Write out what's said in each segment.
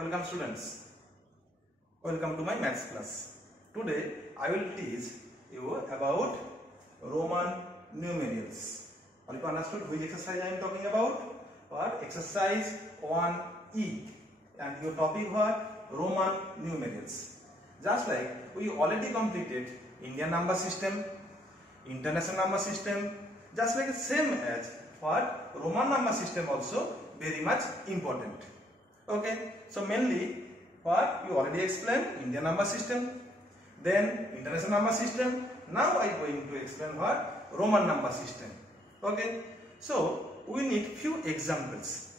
Welcome students. Welcome to my maths class. Today I will teach you about Roman numerals. Are you understood which exercise I am talking about? What? Exercise 1E. And your topic what? Roman numerals. Just like we already completed Indian number system, international number system, just like same as what? Roman number system also very much important. Okay, so mainly what you already explained Indian number system, then international number system. Now I am going to explain what? Roman number system. Okay, so we need few examples.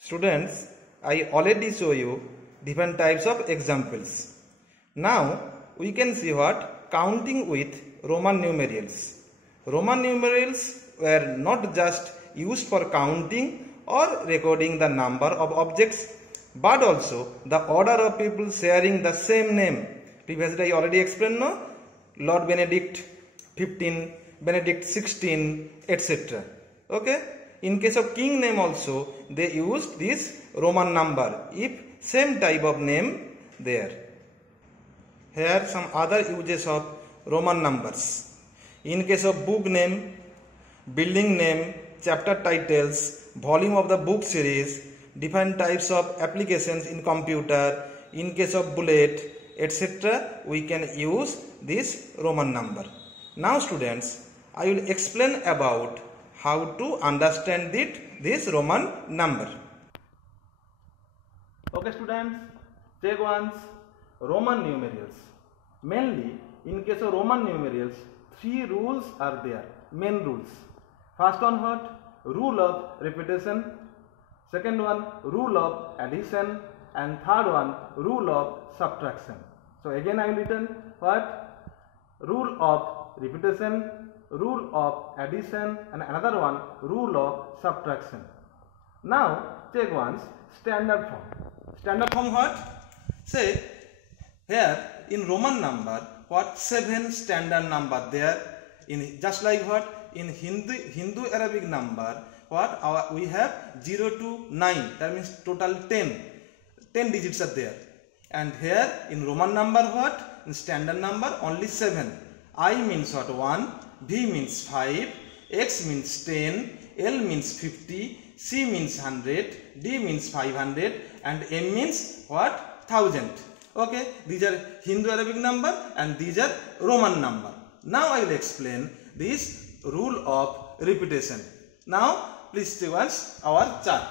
Students, I already show you different types of examples. Now we can see what? Counting with Roman numerals. Roman numerals were not just used for counting or recording the number of objects, but also the order of people sharing the same name. Previously I already explained, no? Lord Benedict 15, Benedict 16, etc. Okay? In case of king name also, they used this Roman number if same type of name there. Here some other uses of Roman numbers. In case of book name, building name, chapter titles, volume of the book series, different types of applications in computer, in case of bullet, etc. we can use this Roman number. Now students, I will explain about how to understand this Roman number. Okay students, check once Roman numerals. Mainly in case of Roman numerals, three rules are there, main rules. First one what? Rule of repetition. Second one, rule of addition. And third one, rule of subtraction. So again I will written what? Rule of repetition, rule of addition, and another one, rule of subtraction. Now check once standard form. Standard form what? Say here in Roman number what? 7 standard number there. In just like what? In Hindu Arabic number what? We have 0 to 9. That means total 10 digits are there. And here in Roman number what? In standard number only 7. I means what? 1. B means 5, X means 10, L means 50, C means 100, D means 500, and M means what? 1000. Okay, these are Hindu Arabic number and these are Roman number. Now I will explain this rule of repetition. Now please see once our chart.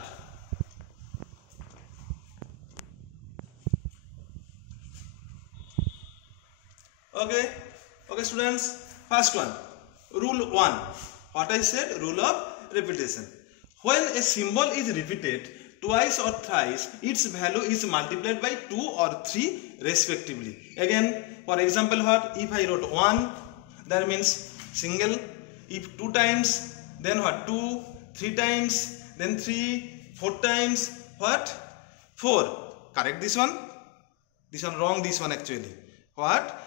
Okay students, first one. Rule 1. What I said? Rule of repetition. When a symbol is repeated twice or thrice, its value is multiplied by 2 or 3 respectively. Again, for example, what? If I wrote 1, that means single. If 2 times, then what? 2, 3 times, then 3, 4 times, what? 4. Correct this one? This one wrong, this one actually. What?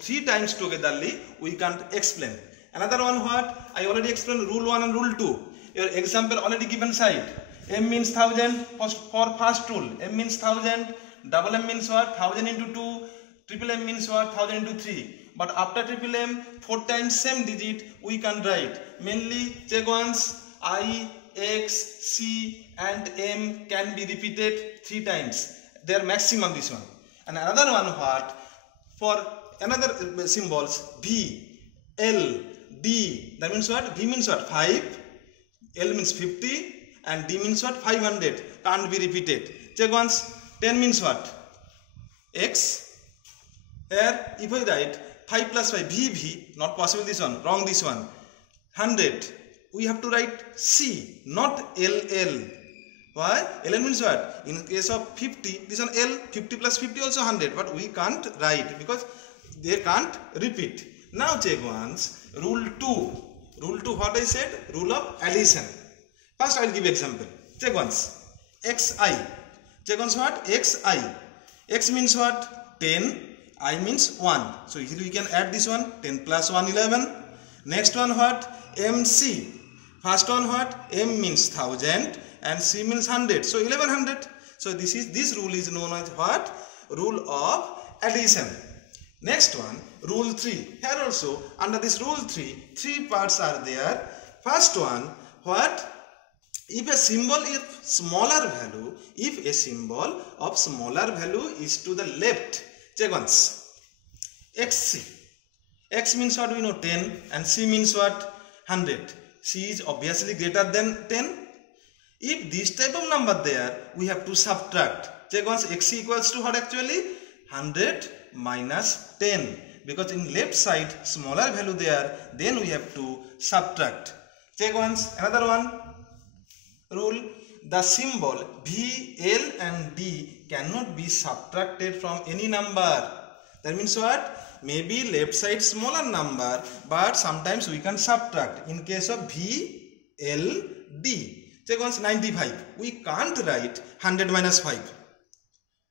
3 times togetherly we can't explain. Another one what? I already explained rule 1 and rule 2. Your example already given side. M means 1000 for first rule. M means 1000. Double M means what? 1000 into 2. Triple M means what? 1000 into 3. But after triple M, 4 times same digit we can write. Mainly check once. I, X, C and M can be repeated 3 times. They are maximum this one. And another one what? For another symbols V, L, D, that means what? V means what? 5, L means 50 and D means what? 500, can't be repeated. Check once. 10 means what? X. Here if I write 5 plus 5, VV, not possible this one, wrong this one. 100, we have to write C, not LL. Why? LL means what? In case of 50, this one L, 50 plus 50 also 100, but we can't write because they can't repeat. Now check once rule 2. Rule 2 what I said? Rule of addition. First I will give example. Check once. XI. Check once what? XI. X means what? 10. I means 1. So easily we can add this one. 10 plus 1, 11. Next one what? MC. First one what? M means 1000 and C means 100. So 1100. So this rule is known as what? Rule of addition. Next one, rule 3. Here also under this rule 3, 3 parts are there. First one, what? If a symbol is smaller value, if a symbol of smaller value is to the left, check once. XC. X means what? We know 10 and C means what? 100. C is obviously greater than 10. If this type of number there, we have to subtract. Check once. XC equals to what actually? 100 minus 10. Because in left side, smaller value there, then we have to subtract. Check once. Another one. Rule. The symbol V, L and D cannot be subtracted from any number. That means what? Maybe left side smaller number, but sometimes we can subtract. In case of V, L, D. Check once. 95. We can't write 100 minus 5.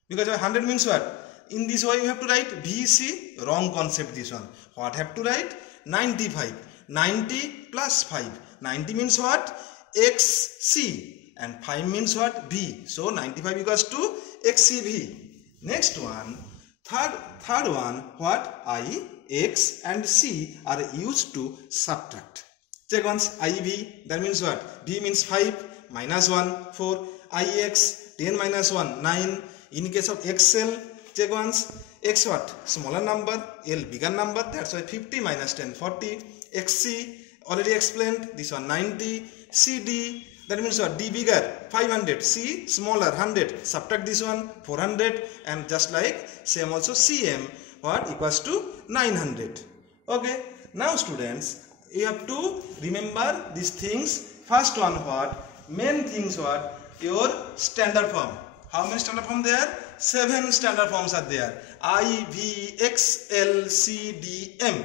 Because 100 means what? In this way you have to write VC. Wrong concept this one. What have to write? 95. 90 plus 5. 90 means what? XC. And 5 means what? V. So 95 equals to XCV. Next one. Third one, what? I, X and C are used to subtract. Check once. IV, that means what? V means 5, minus 1, 4. IX, 10 minus 1, 9. In case of XL, check once. X what? Smaller number, L bigger number, that's why 50 minus 10, 40. XC, already explained, this one 90. CD, that means what? D bigger, 500. C smaller, 100. Subtract this one, 400. And just like same also CM, what? Equals to 900. Okay. Now students, you have to remember these things. First one what? Main things what? Your standard form. How many standard form there? 7 standard forms are there. I, V, X, L, C, D, M.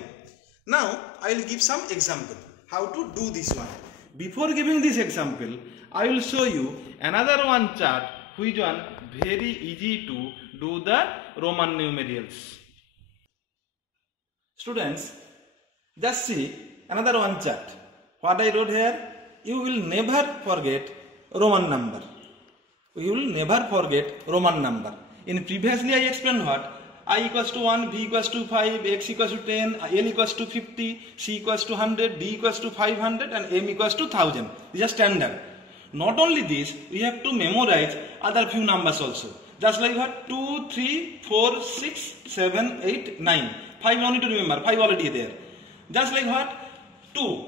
Now, I will give some example. How to do this one. Before giving this example, I will show you another one chart which one very easy to do the Roman numerals. Students, just see another one chart. What I wrote here, you will never forget Roman number. You will never forget Roman number. In previously I explained what? I equals to 1, V equals to 5, X equals to 10, L equals to 50, C equals to 100, D equals to 500 and M equals to 1000. These are standard. Not only this, we have to memorize other few numbers also. Just like what? 2, 3, 4, 6, 7, 8, 9. 5 no need to remember, 5 already there. Just like what? 2,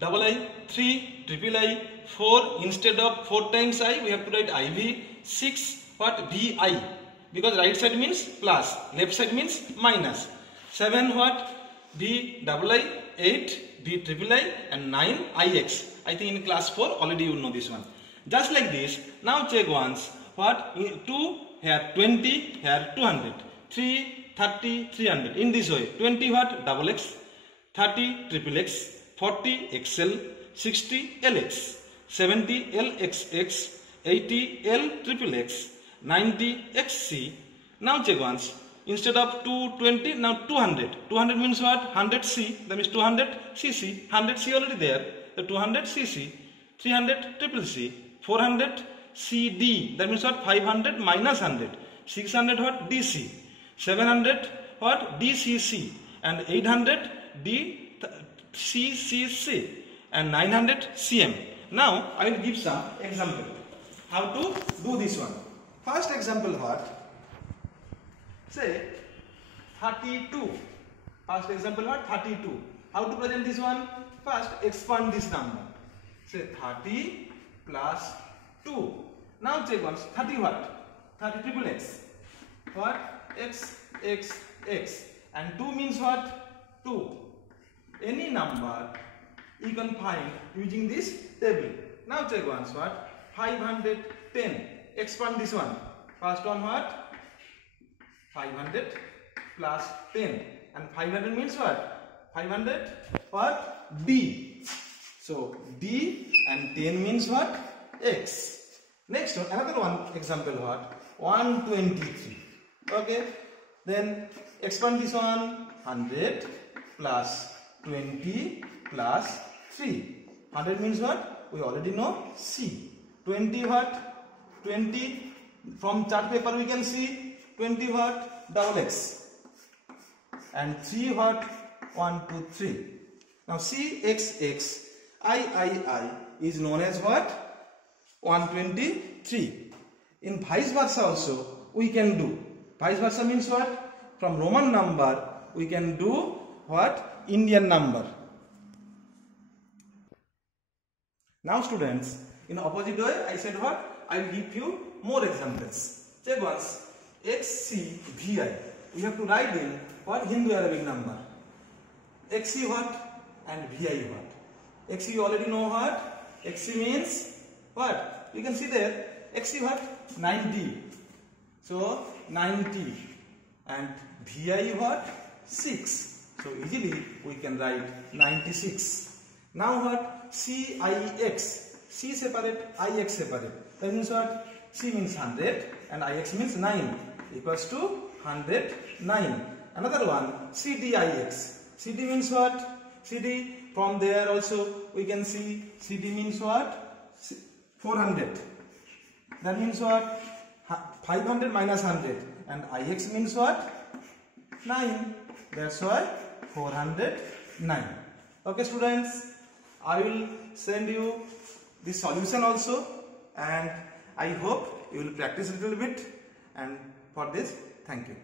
double I, 3, triple I, 4, instead of 4 times I, we have to write IV, 6, what? VI. Because right side means plus, left side means minus. 7 what? V double I, 8 V triple I and 9 IX. I think in class 4 already you know this one. Just like this. Now check once. What? 2 here 20, here 200. 3, 30, 300. In this way. 20 what? Double X. 30 triple X. 40 XL. 60 LX. 70 LXX. 80 L triple X. 90 XC. Now check once. Instead of 220, now 200. 200 means what? 100 C. That means 200 CC. 100 C already there. The 200 CC. 300 triple C. 400 CD. That means what? 500 minus 100. 600 what? DC. 700 what? DCC. And 800 DCCC. And 900 CM. Now I will give some example. How to do this one. First example what? Say 32. First example what? 32. How to present this one? First expand this number. Say 30 plus 2. Now check once. 30 what? 30 triple X. What? X, X, X. And 2 means what? 2. Any number you can find using this table. Now check once what? 510. Expand this one. First one what? 500 plus 10. And 500 means what? 500 what? D. So D and 10 means what? X. Next one, another one example what? 123. Okay, then expand this one. 100 plus 20 plus 3. 100 means what? We already know C. 20 what? 20 from chart paper we can see 20 what? Double X. And 3 what? 1, 2, 3. Now CXX I is known as what? 123. In vice versa also we can do. Vice versa means what? From Roman number we can do what? Indian number. Now students, in opposite way I said what? I will give you more examples. Check once. XCVI. We have to write in what? Hindu Arabic number. XC what? And VI what? XC you already know what? XC means what? You can see there. XC what? 90. So 90. And VI what? 6. So easily we can write 96. Now what? CIX. C separate, IX separate. That means what? C means 100 and IX means 9 equals to 109. Another one, CDIX. CD means what? CD, from there also we can see CD means what? 400. That means what? 500 minus 100. And IX means what? 9. That's why 409. Okay students, I will send you the solution also, and I hope you will practice a little bit, and for this thank you.